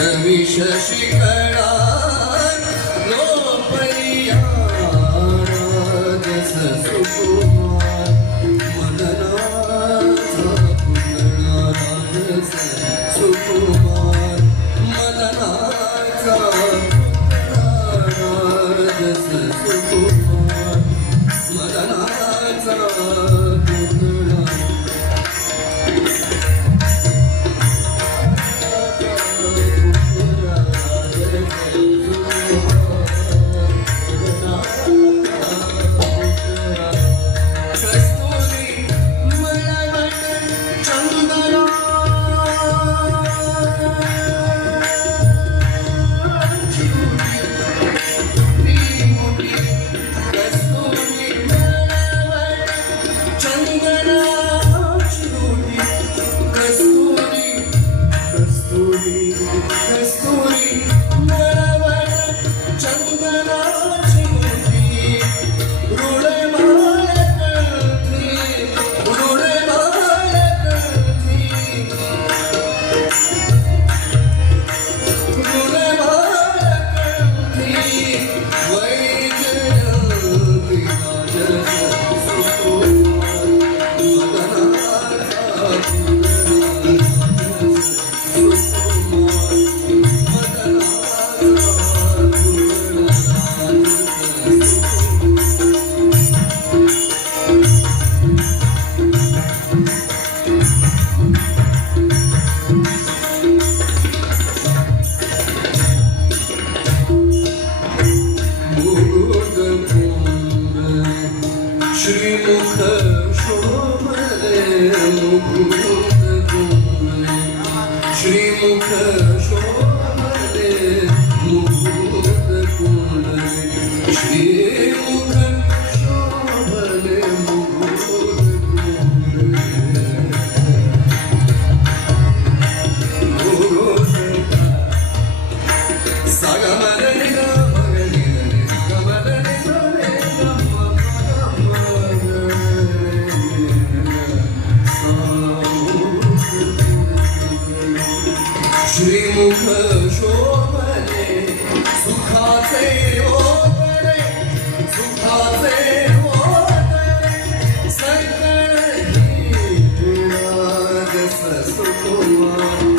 नवी शशिकला लोपया जस सुपू শ্রীমুখ শোভে মুখ Oh, my God.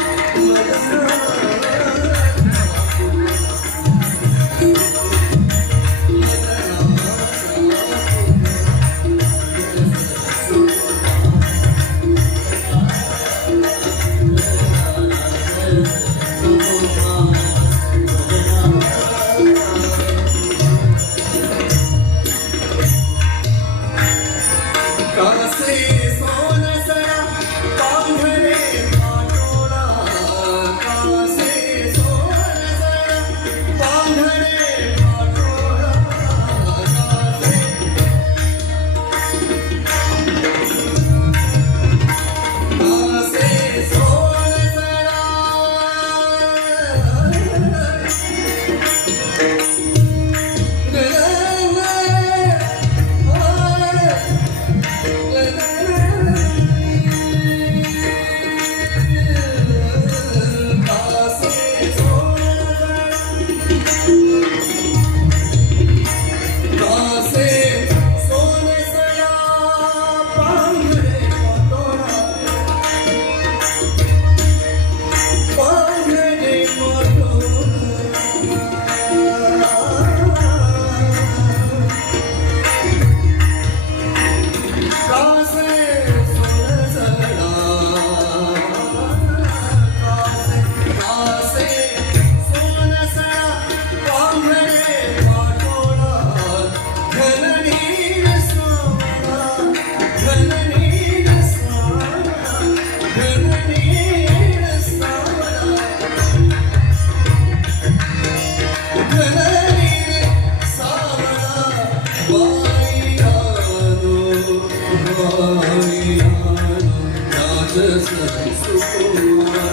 Thank you.